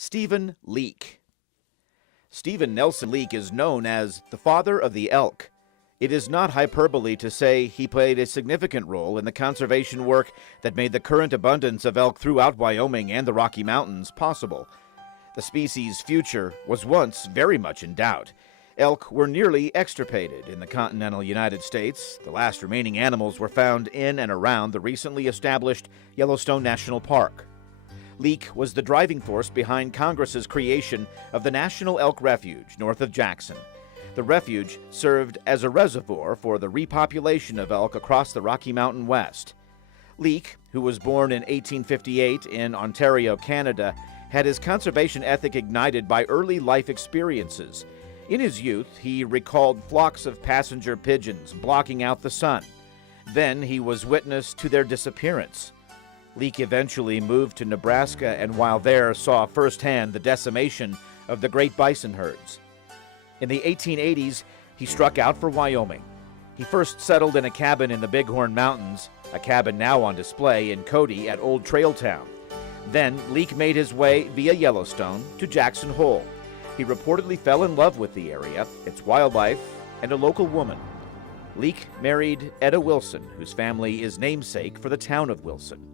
Stephen Leek. Stephen Nelson Leek is known as the father of the elk. It is not hyperbole to say he played a significant role in the conservation work that made the current abundance of elk throughout Wyoming and the Rocky Mountains possible. The species' future was once very much in doubt. Elk were nearly extirpated in the continental United States. The last remaining animals were found in and around the recently established Yellowstone National Park. Leek was the driving force behind Congress's creation of the National Elk Refuge north of Jackson. The refuge served as a reservoir for the repopulation of elk across the Rocky Mountain West. Leek, who was born in 1858 in Ontario, Canada, had his conservation ethic ignited by early life experiences. In his youth, he recalled flocks of passenger pigeons blocking out the sun. Then he was witness to their disappearance. Leek eventually moved to Nebraska and while there saw firsthand the decimation of the great bison herds. In the 1880s, he struck out for Wyoming. He first settled in a cabin in the Bighorn Mountains, a cabin now on display in Cody at Old Trail Town. Then Leek made his way via Yellowstone to Jackson Hole. He reportedly fell in love with the area, its wildlife, and a local woman. Leek married Etta Wilson, whose family is namesake for the town of Wilson.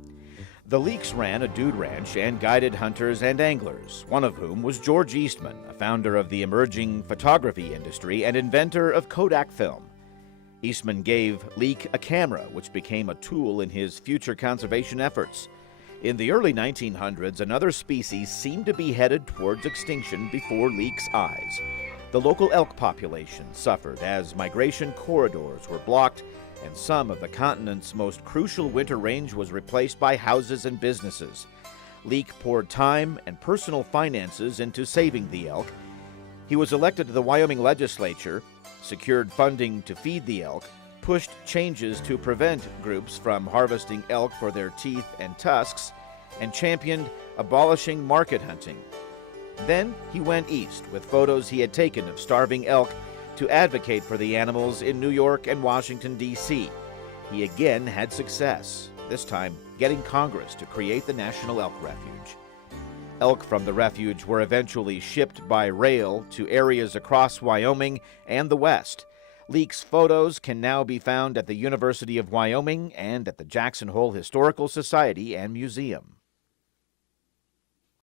The Leeks ran a dude ranch and guided hunters and anglers, one of whom was George Eastman, a founder of the emerging photography industry and inventor of Kodak film. Eastman gave Leek a camera, which became a tool in his future conservation efforts. In the early 1900s, another species seemed to be headed towards extinction before Leek's eyes. The local elk population suffered as migration corridors were blocked and some of the continent's most crucial winter range was replaced by houses and businesses. Leek poured time and personal finances into saving the elk. He was elected to the Wyoming legislature, secured funding to feed the elk, pushed changes to prevent groups from harvesting elk for their teeth and tusks, and championed abolishing market hunting. Then he went east with photos he had taken of starving elk to advocate for the animals in New York and Washington, D.C. He again had success, this time getting Congress to create the National Elk Refuge. Elk from the refuge were eventually shipped by rail to areas across Wyoming and the West. Leek's photos can now be found at the University of Wyoming and at the Jackson Hole Historical Society and Museum.